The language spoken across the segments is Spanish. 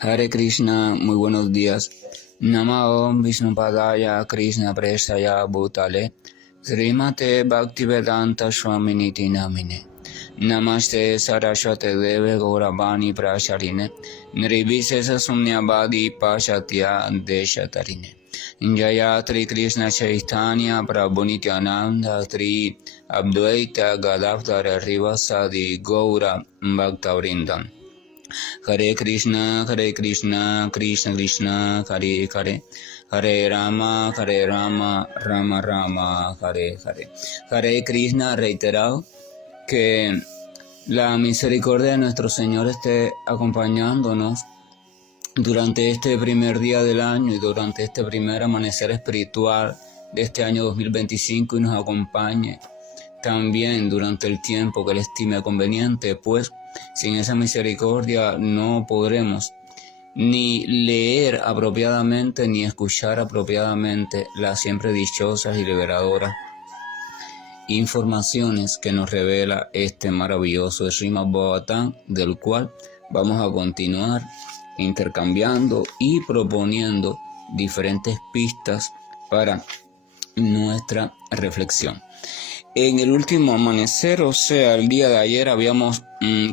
Hare Krishna, muy buenos días. Namo Vishnupadaya Krishna Prestaya Bhutale Srimate Bhaktivedanta Swaminiti Namine Namaste Saraswate Deve Gauravani Prasharine Nirvisesa Sumnyabadi Pashatya Deshatarine Jaya Tri Krishna Chaitanya Prabhu Nityananda Tri Abdvaita Gadavdara Rivasadi Gaura Bhaktavrindam Hare Krishna, Krishna Krishna, Hare Hare, Hare Rama, Rama Rama, Hare Hare. Hare Krishna, reiterado, que la misericordia de nuestro Señor esté acompañándonos durante este primer día del año y durante este primer amanecer espiritual de este año 2025 y nos acompañe también durante el tiempo que Él estime conveniente, pues sin esa misericordia no podremos ni leer apropiadamente ni escuchar apropiadamente las siempre dichosas y liberadoras informaciones que nos revela este maravilloso Srimad Bhagavatam, del cual vamos a continuar intercambiando y proponiendo diferentes pistas para nuestra reflexión. En el último amanecer, o sea, el día de ayer, habíamos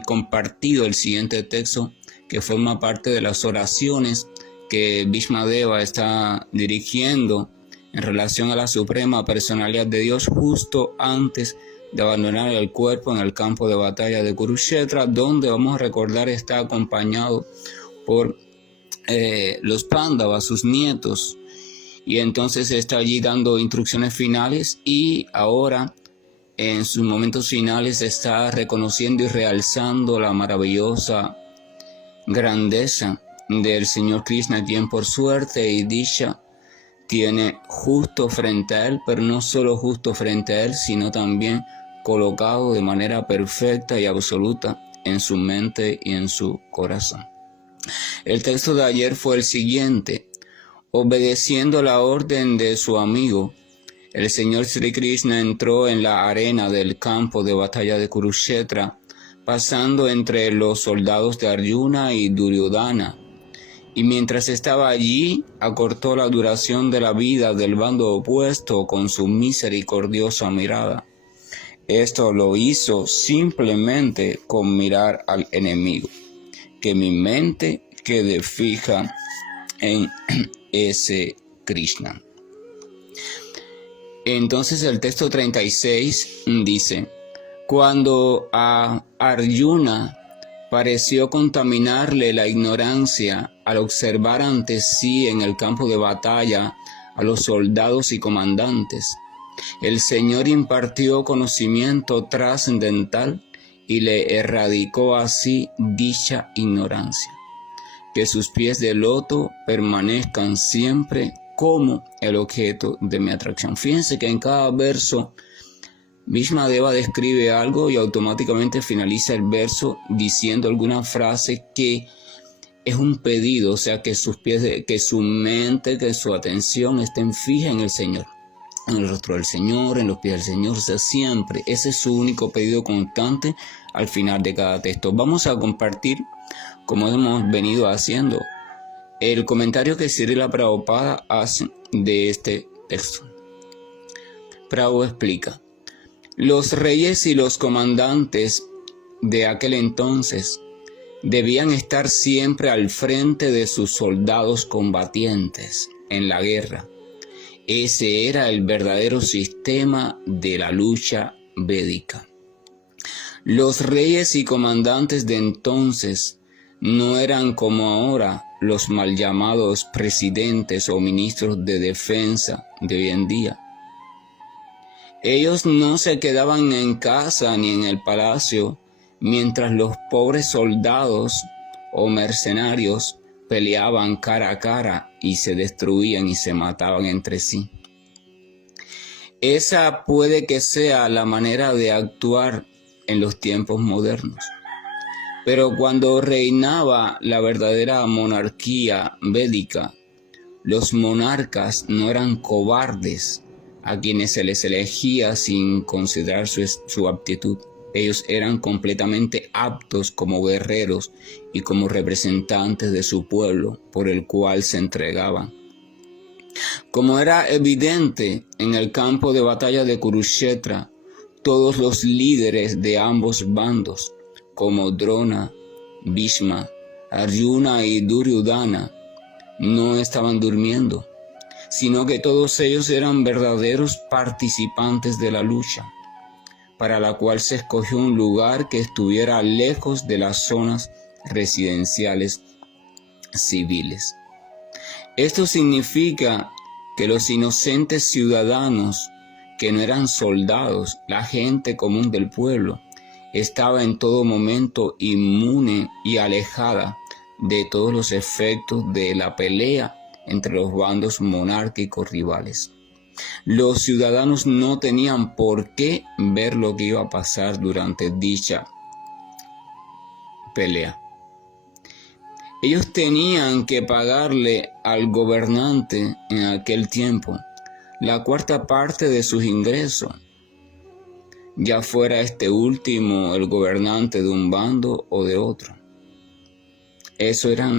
compartido el siguiente texto que forma parte de las oraciones que Bhishmadeva está dirigiendo en relación a la suprema personalidad de Dios justo antes de abandonar el cuerpo en el campo de batalla de Kurukshetra, donde vamos a recordar está acompañado por los Pándavas, sus nietos, y entonces está allí dando instrucciones finales y ahora en sus momentos finales está reconociendo y realzando la maravillosa grandeza del Señor Krishna, quien por suerte y dicha tiene justo frente a él, pero no solo justo frente a él, sino también colocado de manera perfecta y absoluta en su mente y en su corazón. El texto de ayer fue el siguiente: obedeciendo la orden de su amigo, el Señor Sri Krishna entró en la arena del campo de batalla de Kurukshetra, pasando entre los soldados de Arjuna y Duryodhana, y mientras estaba allí, acortó la duración de la vida del bando opuesto con su misericordiosa mirada. Esto lo hizo simplemente con mirar al enemigo. Que mi mente quede fija en ese Krishna. Entonces el texto 36 dice: cuando a Arjuna pareció contaminarle la ignorancia al observar ante sí en el campo de batalla a los soldados y comandantes, el Señor impartió conocimiento trascendental y le erradicó así dicha ignorancia. Que sus pies de loto permanezcan siempre como el objeto de mi atracción. Fíjense que en cada verso Bhishmadeva describe algo y automáticamente finaliza el verso diciendo alguna frase que es un pedido, o sea, que sus pies, que su mente, que su atención estén fija en el Señor, en el rostro del Señor, en los pies del Señor, o sea, siempre. Ese es su único pedido constante al final de cada texto. Vamos a compartir, como hemos venido haciendo, el comentario que Srila Prabhupada hace de este texto. Prabhupada explica: los reyes y los comandantes de aquel entonces debían estar siempre al frente de sus soldados combatientes en la guerra. Ese era el verdadero sistema de la lucha védica. Los reyes y comandantes de entonces no eran como ahora los mal llamados presidentes o ministros de defensa de hoy en día. Ellos no se quedaban en casa ni en el palacio mientras los pobres soldados o mercenarios peleaban cara a cara y se destruían y se mataban entre sí. Esa puede que sea la manera de actuar en los tiempos modernos. Pero cuando reinaba la verdadera monarquía védica, los monarcas no eran cobardes a quienes se les elegía sin considerar su aptitud. ellos eran completamente aptos como guerreros y como representantes de su pueblo por el cual se entregaban. Como era evidente en el campo de batalla de Kurukshetra, todos los líderes de ambos bandos, como Drona, Bhishma, Arjuna y Duryodhana, no estaban durmiendo, sino que todos ellos eran verdaderos participantes de la lucha, para la cual se escogió un lugar que estuviera lejos de las zonas residenciales civiles. Esto significa que los inocentes ciudadanos, que no eran soldados, la gente común del pueblo, estaba en todo momento inmune y alejada de todos los efectos de la pelea entre los bandos monárquicos rivales. Los ciudadanos no tenían por qué ver lo que iba a pasar durante dicha pelea. Ellos tenían que pagarle al gobernante en aquel tiempo la cuarta parte de sus ingresos, ya fuera este último el gobernante de un bando o de otro. Eso era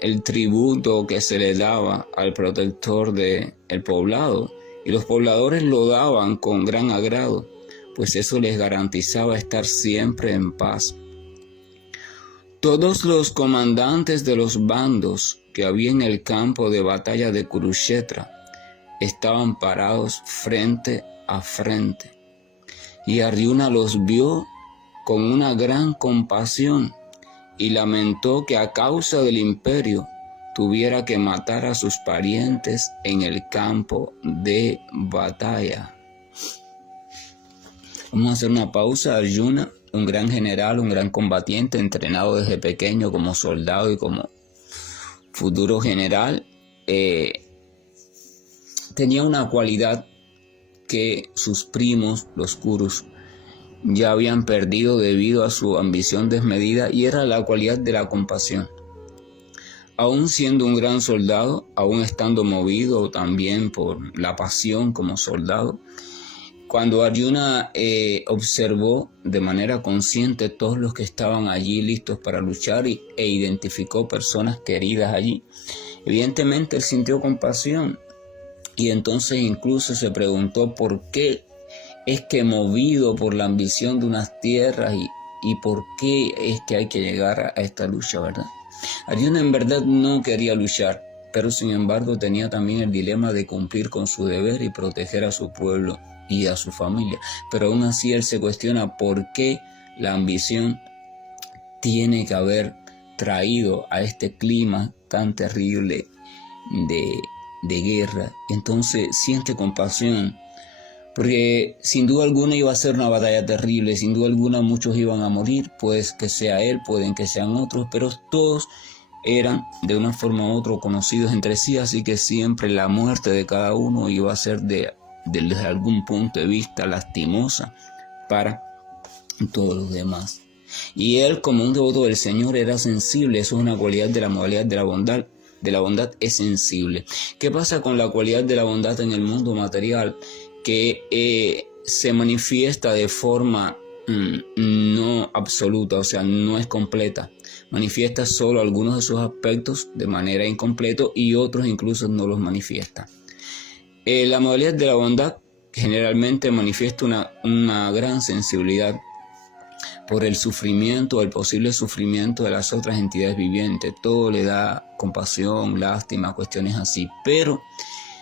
el tributo que se le daba al protector del poblado, y los pobladores lo daban con gran agrado, pues eso les garantizaba estar siempre en paz. Todos los comandantes de los bandos que había en el campo de batalla de Kurukshetra estaban parados frente a frente, y Arjuna los vio con una gran compasión y lamentó que a causa del imperio tuviera que matar a sus parientes en el campo de batalla. Vamos a hacer una pausa. Arjuna, un gran general, un gran combatiente, entrenado desde pequeño como soldado y como futuro general, tenía una cualidad que sus primos, los Kurus, ya habían perdido debido a su ambición desmedida, y era la cualidad de la compasión. Aún siendo un gran soldado, aún estando movido también por la pasión como soldado, cuando Arjuna observó de manera consciente todos los que estaban allí listos para luchar e identificó personas queridas allí, evidentemente él sintió compasión, y entonces incluso se preguntó por qué es que, movido por la ambición de unas tierras, y por qué es que hay que llegar a esta lucha, ¿verdad? Arjuna en verdad no quería luchar, pero sin embargo tenía también el dilema de cumplir con su deber y proteger a su pueblo y a su familia. Pero aún así él se cuestiona por qué la ambición tiene que haber traído a este clima tan terrible de guerra. Entonces siente compasión, porque sin duda alguna iba a ser una batalla terrible, sin duda alguna muchos iban a morir, pues que sea él, pueden que sean otros, pero todos eran de una forma u otra conocidos entre sí, así que siempre la muerte de cada uno iba a ser desde algún punto de vista lastimosa para todos los demás. Y él, como un devoto del Señor, era sensible. Eso es una cualidad de la modalidad de la bondad. De la bondad es sensible. ¿Qué pasa con la cualidad de la bondad en el mundo material? Que se manifiesta de forma no absoluta, o sea, no es completa. Manifiesta solo algunos de sus aspectos de manera incompleta, y otros incluso no los manifiesta. La modalidad de la bondad generalmente manifiesta una gran sensibilidad por el sufrimiento, el posible sufrimiento de las otras entidades vivientes. Todo le da compasión, lástima, cuestiones así, pero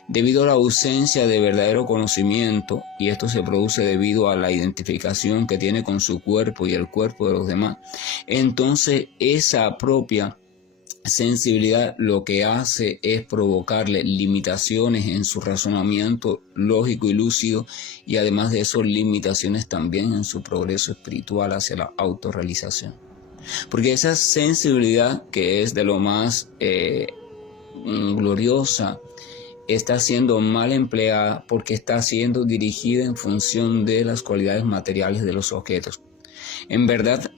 debido a la ausencia de verdadero conocimiento, y esto se produce debido a la identificación que tiene con su cuerpo y el cuerpo de los demás, entonces esa propia sensibilidad lo que hace es provocarle limitaciones en su razonamiento lógico y lúcido, y además de eso limitaciones también en su progreso espiritual hacia la autorrealización. Porque esa sensibilidad, que es de lo más gloriosa, está siendo mal empleada porque está siendo dirigida en función de las cualidades materiales de los objetos. En verdad,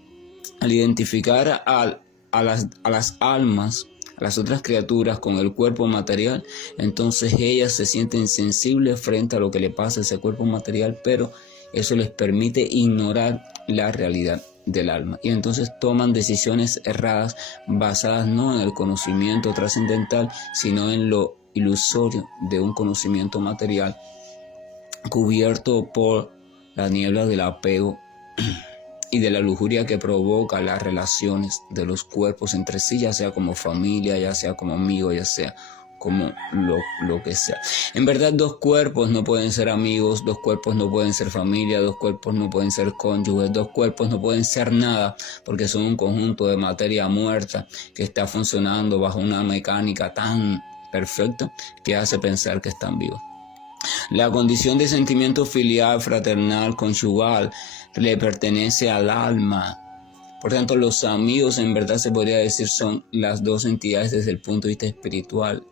al identificar a las almas, a las otras criaturas con el cuerpo material, entonces ellas se sienten sensibles frente a lo que le pasa a ese cuerpo material, pero eso les permite ignorar la realidad del alma. Y entonces toman decisiones erradas basadas no en el conocimiento trascendental, sino en lo ilusorio de un conocimiento material cubierto por la niebla del apego y de la lujuria que provoca las relaciones de los cuerpos entre sí, ya sea como familia, ya sea como amigos, ya sea como lo que sea. En verdad, dos cuerpos no pueden ser amigos, dos cuerpos no pueden ser familia, dos cuerpos no pueden ser cónyuges, dos cuerpos no pueden ser nada, porque son un conjunto de materia muerta que está funcionando bajo una mecánica tan perfecta que hace pensar que están vivos. La condición de sentimiento filial, fraternal, conyugal, le pertenece al alma. Por tanto, los amigos en verdad se podría decir son las dos entidades desde el punto de vista espiritual.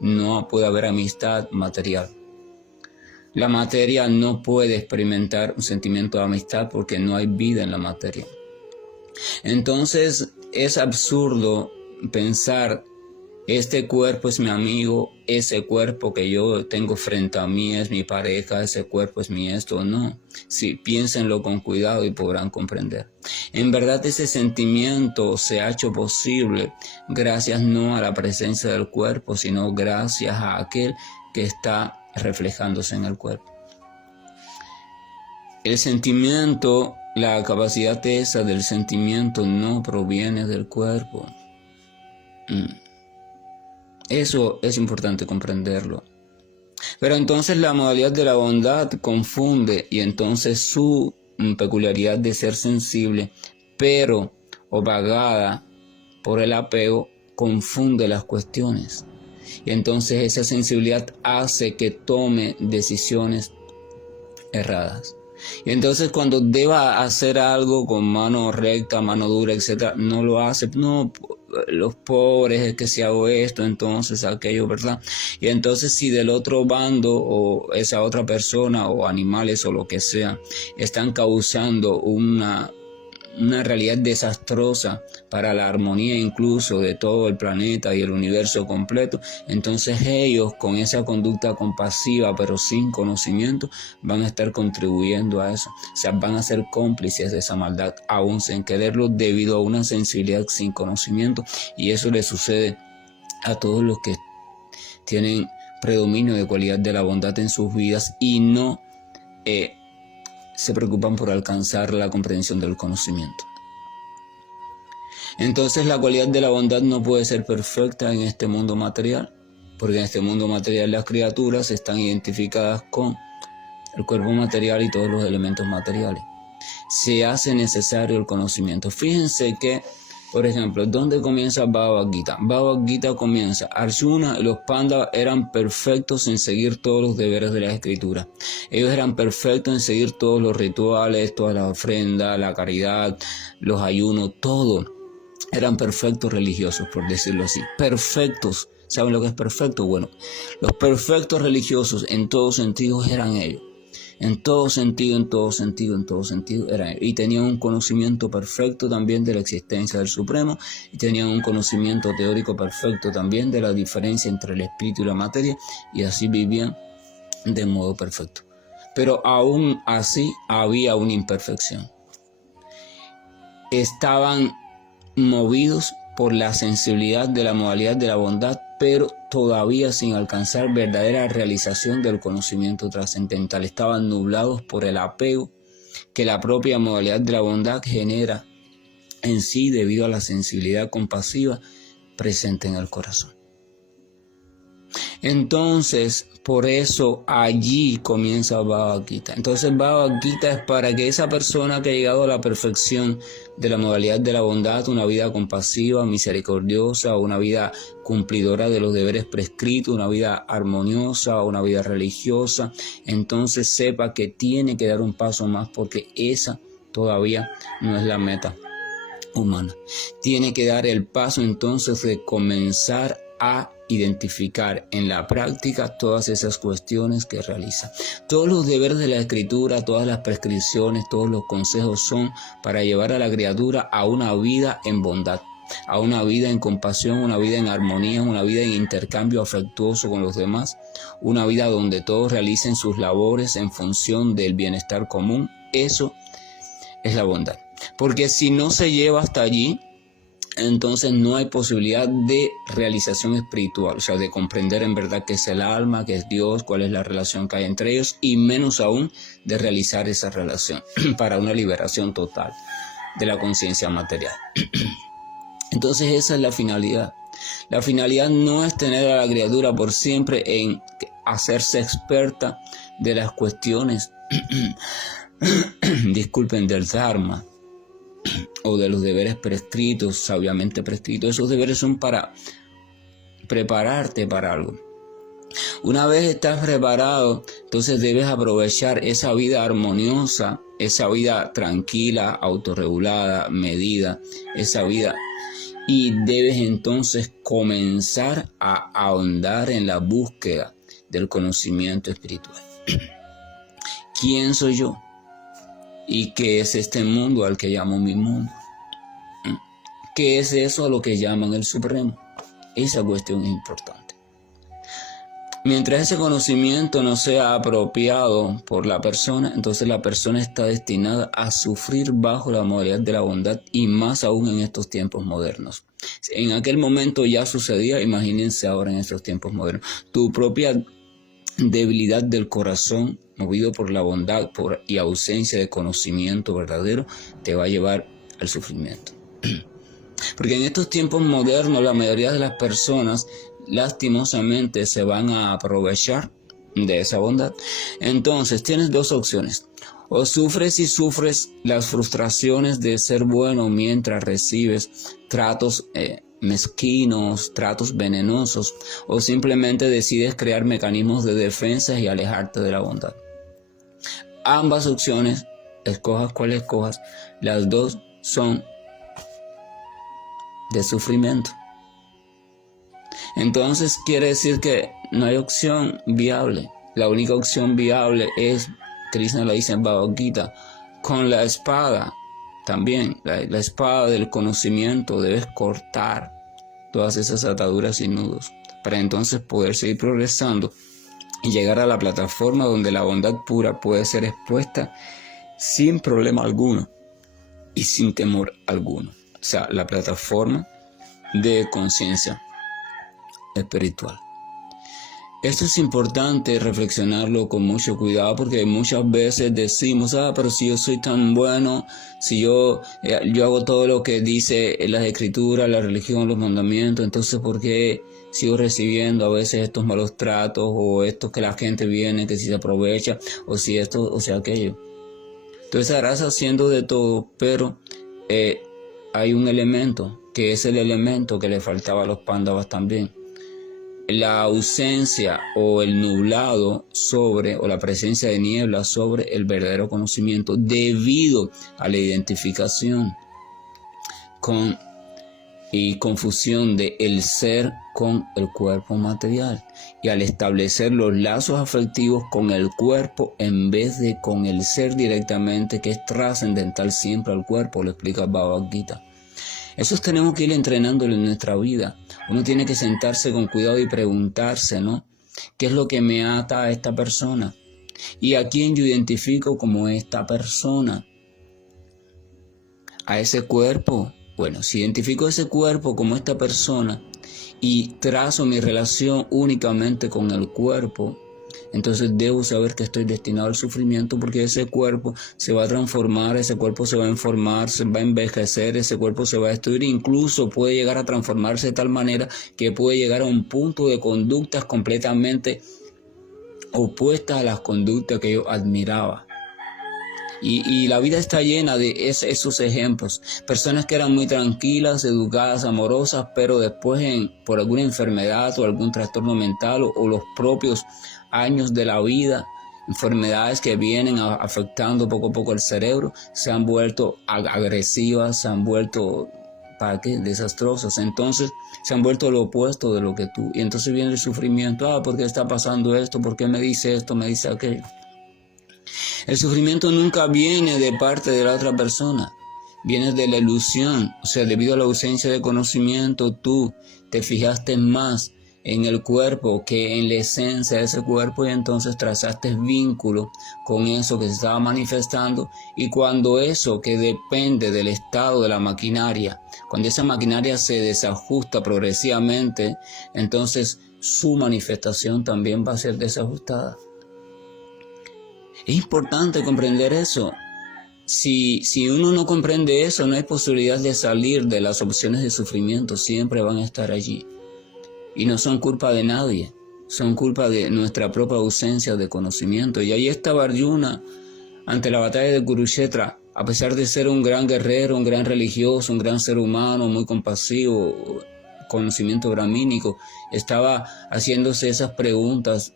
No puede haber amistad material. La materia no puede experimentar un sentimiento de amistad porque no hay vida en la materia. Entonces es absurdo pensar: este cuerpo es mi amigo, ese cuerpo que yo tengo frente a mí es mi pareja, ese cuerpo es mi esto. No, sí, piénsenlo con cuidado y podrán comprender. En verdad, ese sentimiento se ha hecho posible gracias no a la presencia del cuerpo, sino gracias a aquel que está reflejándose en el cuerpo. El sentimiento, la capacidad esa del sentimiento no proviene del cuerpo. Eso es importante comprenderlo. Pero entonces la modalidad de la bondad confunde, y entonces su peculiaridad de ser sensible, pero opagada por el apego, confunde las cuestiones. Y entonces esa sensibilidad hace que tome decisiones erradas. Y entonces cuando deba hacer algo con mano recta, mano dura, etc., no lo hace. No, los pobres, es que si hago esto, entonces aquello, ¿verdad? Y entonces si del otro bando o esa otra persona o animales o lo que sea están causando una realidad desastrosa para la armonía incluso de todo el planeta y el universo completo, entonces ellos con esa conducta compasiva pero sin conocimiento van a estar contribuyendo a eso. O sea, van a ser cómplices de esa maldad aún sin quererlo, debido a una sensibilidad sin conocimiento. Y eso le sucede a todos los que tienen predominio de cualidad de la bondad en sus vidas y no se preocupan por alcanzar la comprensión del conocimiento. Entonces la cualidad de la bondad no puede ser perfecta en este mundo material, porque en este mundo material las criaturas están identificadas con el cuerpo material y todos los elementos materiales. Se hace necesario el conocimiento. Fíjense que, por ejemplo, ¿dónde comienza Bhagavad Gita? Bhagavad Gita comienza: Arjuna y los Pandavas eran perfectos en seguir todos los deberes de la escritura. Ellos eran perfectos en seguir todos los rituales, todas las ofrendas, la caridad, los ayunos, todo. Eran perfectos religiosos, por decirlo así. Perfectos. ¿Saben lo que es perfecto? Bueno, los perfectos religiosos en todos sentidos eran ellos. En todo sentido eran ellos. Y tenían un conocimiento perfecto también de la existencia del Supremo, y tenían un conocimiento teórico perfecto también de la diferencia entre el espíritu y la materia, y así vivían de modo perfecto. Pero aún así había una imperfección. Estaban movidos por la sensibilidad de la modalidad de la bondad, pero todavía sin alcanzar verdadera realización del conocimiento trascendental. Estaban nublados por el apego que la propia modalidad de la bondad genera en sí debido a la sensibilidad compasiva presente en el corazón. Entonces, por eso allí comienza Bhagavad Gita. Entonces Bhagavad Gita es para que esa persona que ha llegado a la perfección de la modalidad de la bondad, una vida compasiva, misericordiosa, una vida cumplidora de los deberes prescritos, una vida armoniosa, una vida religiosa, entonces sepa que tiene que dar un paso más, porque esa todavía no es la meta humana. Tiene que dar el paso entonces de comenzar a identificar en la práctica todas esas cuestiones que realiza. Todos los deberes de la escritura, todas las prescripciones, todos los consejos son para llevar a la criatura a una vida en bondad. a una vida en compasión, una vida en armonía, una vida en intercambio afectuoso con los demás, una vida donde todos realicen sus labores en función del bienestar común. Eso es la bondad. Porque si no se lleva hasta allí, entonces no hay posibilidad de realización espiritual, o sea, de comprender en verdad qué es el alma, qué es Dios, cuál es la relación que hay entre ellos, y menos aún de realizar esa relación para una liberación total de la conciencia material. Entonces esa es la finalidad. La finalidad no es tener a la criatura por siempre en hacerse experta de las cuestiones, disculpen, del Dharma, o de los deberes prescritos, sabiamente prescritos. Esos deberes son para prepararte para algo. Una vez estás preparado, entonces debes aprovechar esa vida armoniosa, esa vida tranquila, autorregulada, medida, esa vida, y debes entonces comenzar a ahondar en la búsqueda del conocimiento espiritual. ¿Quién soy yo? ¿Y qué es este mundo al que llamo mi mundo? ¿Qué es eso a lo que llaman el Supremo? Esa cuestión es importante. Mientras ese conocimiento no sea apropiado por la persona, entonces la persona está destinada a sufrir bajo la modalidad de la bondad, y más aún en estos tiempos modernos. En aquel momento ya sucedía, imagínense ahora en estos tiempos modernos. Tu propia debilidad del corazón, movido por la bondad y ausencia de conocimiento verdadero, te va a llevar al sufrimiento. Porque en estos tiempos modernos la mayoría de las personas lastimosamente se van a aprovechar de esa bondad. Entonces tienes dos opciones: o sufres las frustraciones de ser bueno mientras recibes tratos mezquinos, tratos venenosos, o simplemente decides crear mecanismos de defensa y alejarte de la bondad. Ambas opciones, escojas cuál escojas, las dos son de sufrimiento. Entonces quiere decir que no hay opción viable. La única opción viable es, Krishna lo dice en Bhagavad Gita, con la espada. También la espada del conocimiento debes cortar todas esas ataduras y nudos para entonces poder seguir progresando y llegar a la plataforma donde la bondad pura puede ser expuesta sin problema alguno y sin temor alguno. O sea, la plataforma de conciencia espiritual. Esto es importante reflexionarlo con mucho cuidado, porque muchas veces decimos, pero si yo soy tan bueno, si yo hago todo lo que dice las escrituras, la religión, los mandamientos, entonces ¿por qué sigo recibiendo a veces estos malos tratos, o estos que la gente viene, que si se aprovecha, o si esto, o sea aquello? Entonces estarás haciendo de todo, pero hay un elemento, que es el elemento que le faltaba a los Pándavas también. La ausencia o el nublado sobre, o la presencia de niebla sobre el verdadero conocimiento, debido a la identificación y confusión de el ser con el cuerpo material, y al establecer los lazos afectivos con el cuerpo en vez de con el ser directamente, que es trascendental siempre al cuerpo, lo explica Bhagavad Gita. Eso tenemos que ir entrenándolo en nuestra vida. Uno tiene que sentarse con cuidado y preguntarse, ¿no? ¿Qué es lo que me ata a esta persona? ¿Y a quién yo identifico como esta persona? ¿A ese cuerpo? Bueno, si identifico ese cuerpo como esta persona y trazo mi relación únicamente con el cuerpo, entonces debo saber que estoy destinado al sufrimiento, porque ese cuerpo se va a transformar, ese cuerpo se va a informar, se va a envejecer, ese cuerpo se va a destruir, incluso puede llegar a transformarse de tal manera que puede llegar a un punto de conductas completamente opuestas a las conductas que yo admiraba. Y la vida está llena de esos ejemplos. Personas que eran muy tranquilas, educadas, amorosas, pero después por alguna enfermedad o algún trastorno mental o los propios años de la vida, enfermedades que vienen afectando poco a poco el cerebro, se han vuelto agresivas, se han vuelto desastrosas. Entonces se han vuelto lo opuesto de lo que tú. Y entonces viene el sufrimiento. ¿Por qué está pasando esto? ¿Por qué me dice esto? Me dice aquello. El sufrimiento nunca viene de parte de la otra persona, viene de la ilusión. O sea, debido a la ausencia de conocimiento, tú te fijaste más en el cuerpo que en la esencia de ese cuerpo, y entonces trazaste vínculo con eso que se estaba manifestando. Y cuando eso que depende del estado de la maquinaria, cuando esa maquinaria se desajusta progresivamente, entonces su manifestación también va a ser desajustada. Es importante comprender eso. Si uno no comprende eso, no hay posibilidad de salir de las opciones de sufrimiento, siempre van a estar allí. Y no son culpa de nadie, son culpa de nuestra propia ausencia de conocimiento. Y ahí estaba Arjuna ante la batalla de Kurukshetra, a pesar de ser un gran guerrero, un gran religioso, un gran ser humano, muy compasivo, conocimiento brahmínico, estaba haciéndose esas preguntas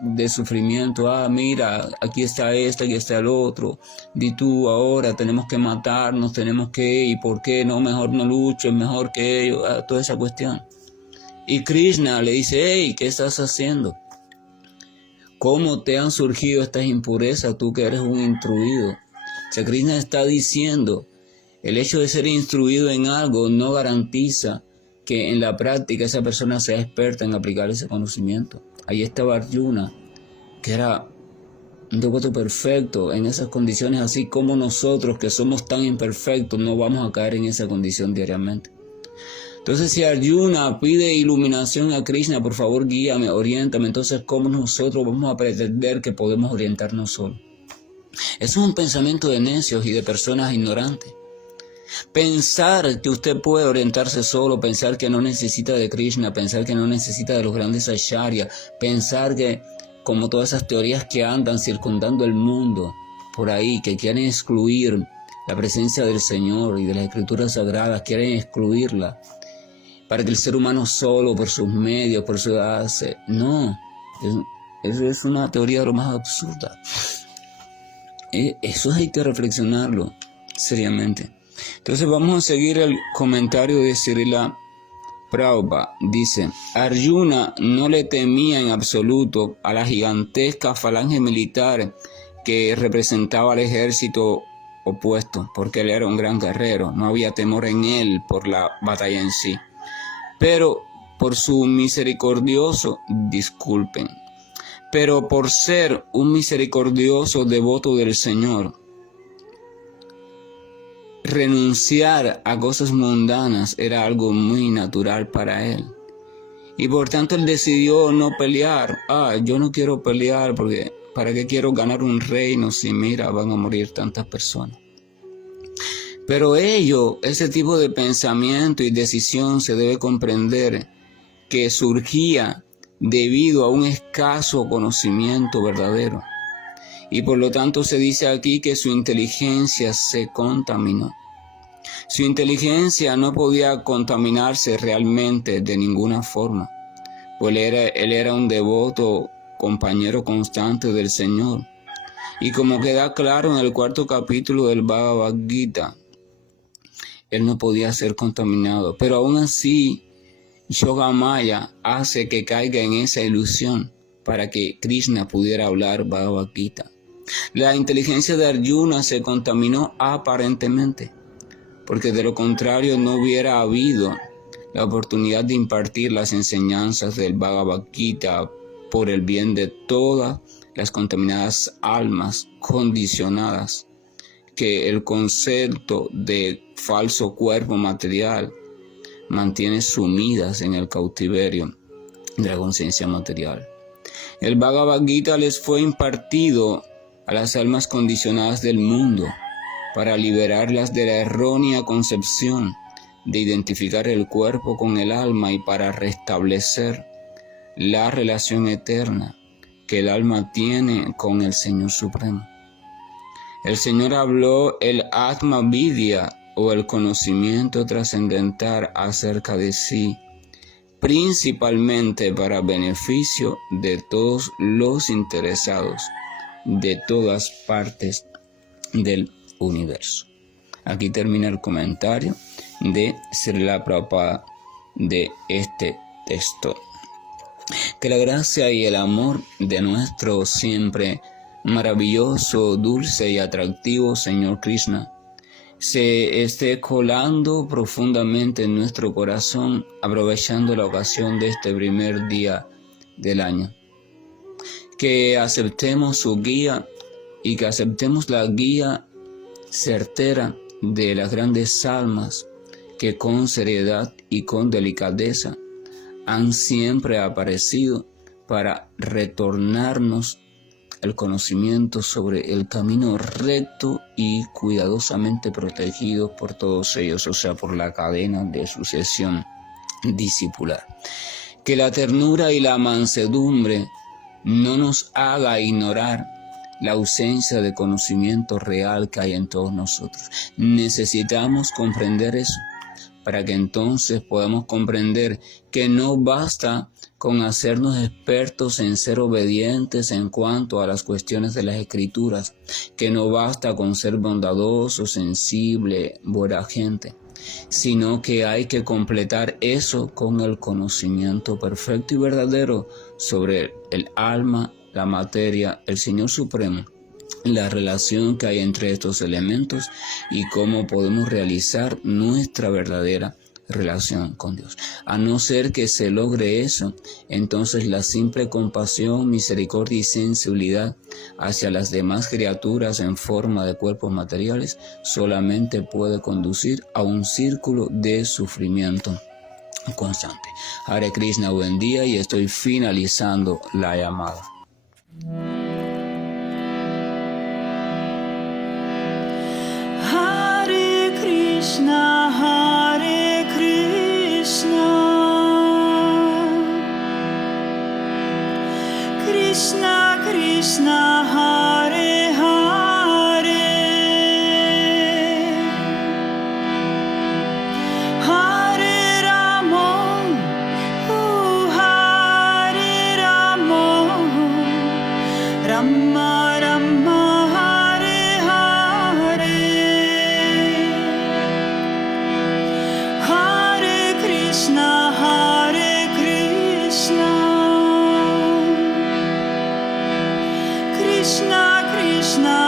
de sufrimiento. Mira, aquí está este, aquí está el otro, di tú ahora, tenemos que matarnos, tenemos que, ¿y por qué? No, mejor no lucho, es mejor que ellos, toda esa cuestión. Y Krishna le dice, hey, ¿qué estás haciendo? ¿Cómo te han surgido estas impurezas, tú que eres un instruido? O sea, Krishna está diciendo, el hecho de ser instruido en algo no garantiza que en la práctica esa persona sea experta en aplicar ese conocimiento. Ahí estaba Arjuna, que era un devoto perfecto en esas condiciones, así como nosotros que somos tan imperfectos no vamos a caer en esa condición diariamente. Entonces, si Arjuna pide iluminación a Krishna, por favor guíame, oriéntame, entonces ¿cómo nosotros vamos a pretender que podemos orientarnos solos? Eso es un pensamiento de necios y de personas ignorantes. Pensar que usted puede orientarse solo, pensar que no necesita de Krishna, pensar que no necesita de los grandes acharyas, pensar que, como todas esas teorías que andan circundando el mundo por ahí, que quieren excluir la presencia del Señor y de las escrituras sagradas, quieren excluirla para que el ser humano solo, por sus medios, por su hace. No, eso es una teoría de lo más absurda. Eso hay que reflexionarlo seriamente. Entonces vamos a seguir el comentario de Srila Prabhupada. Dice, Arjuna no le temía en absoluto a la gigantesca falange militar que representaba al ejército opuesto, porque él era un gran guerrero, no había temor en él por la batalla en sí. Pero por ser un misericordioso devoto del Señor, renunciar a cosas mundanas era algo muy natural para él. Y por tanto él decidió no pelear. Yo no quiero pelear porque ¿para qué quiero ganar un reino si mira, van a morir tantas personas? Pero ese tipo de pensamiento y decisión se debe comprender que surgía debido a un escaso conocimiento verdadero. Y por lo tanto se dice aquí que su inteligencia se contaminó. Su inteligencia no podía contaminarse realmente de ninguna forma, pues él era un devoto compañero constante del Señor. Y como queda claro en el 4º capítulo del Bhagavad Gita, él no podía ser contaminado. Pero aún así, Yogamaya hace que caiga en esa ilusión para que Krishna pudiera hablar Bhagavad Gita. La inteligencia de Arjuna se contaminó aparentemente, porque de lo contrario no hubiera habido la oportunidad de impartir las enseñanzas del Bhagavad Gita por el bien de todas las contaminadas almas condicionadas que el concepto de falso cuerpo material mantiene sumidas en el cautiverio de la conciencia material. El Bhagavad Gita les fue impartido a las almas condicionadas del mundo para liberarlas de la errónea concepción de identificar el cuerpo con el alma y para restablecer la relación eterna que el alma tiene con el Señor Supremo. El Señor habló el Atma Vidya o el conocimiento trascendental acerca de sí, principalmente para beneficio de todos los interesados de todas partes del universo. Aquí termina el comentario de Srila Prabhupada de este texto. Que la gracia y el amor de nuestro siempre maravilloso, dulce y atractivo Señor Krishna se esté colando profundamente en nuestro corazón, aprovechando la ocasión de este primer día del año. Que aceptemos su guía y que aceptemos la guía certera de las grandes almas que con seriedad y con delicadeza han siempre aparecido para retornarnos el conocimiento sobre el camino recto y cuidadosamente protegido por todos ellos, o sea, por la cadena de sucesión discipular. Que la ternura y la mansedumbre no nos haga ignorar la ausencia de conocimiento real que hay en todos nosotros. Necesitamos comprender eso, para que entonces podamos comprender que no basta con hacernos expertos en ser obedientes en cuanto a las cuestiones de las Escrituras, que no basta con ser bondadoso, sensible, buena gente, sino que hay que completar eso con el conocimiento perfecto y verdadero sobre el alma, la materia, el Señor Supremo, la relación que hay entre estos elementos y cómo podemos realizar nuestra verdadera relación con Dios. A no ser que se logre eso, entonces la simple compasión, misericordia y sensibilidad hacia las demás criaturas en forma de cuerpos materiales solamente puede conducir a un círculo de sufrimiento constante. Hare Krishna, buen día, y estoy finalizando la llamada. Hare Krishna, Hare Krishna, Krishna Krishna, Hare Hare, Hare Rama, Hare Rama, Rama Rama, Hare Hare, Hare Krishna, Hare Krishna, Krishna Krishna,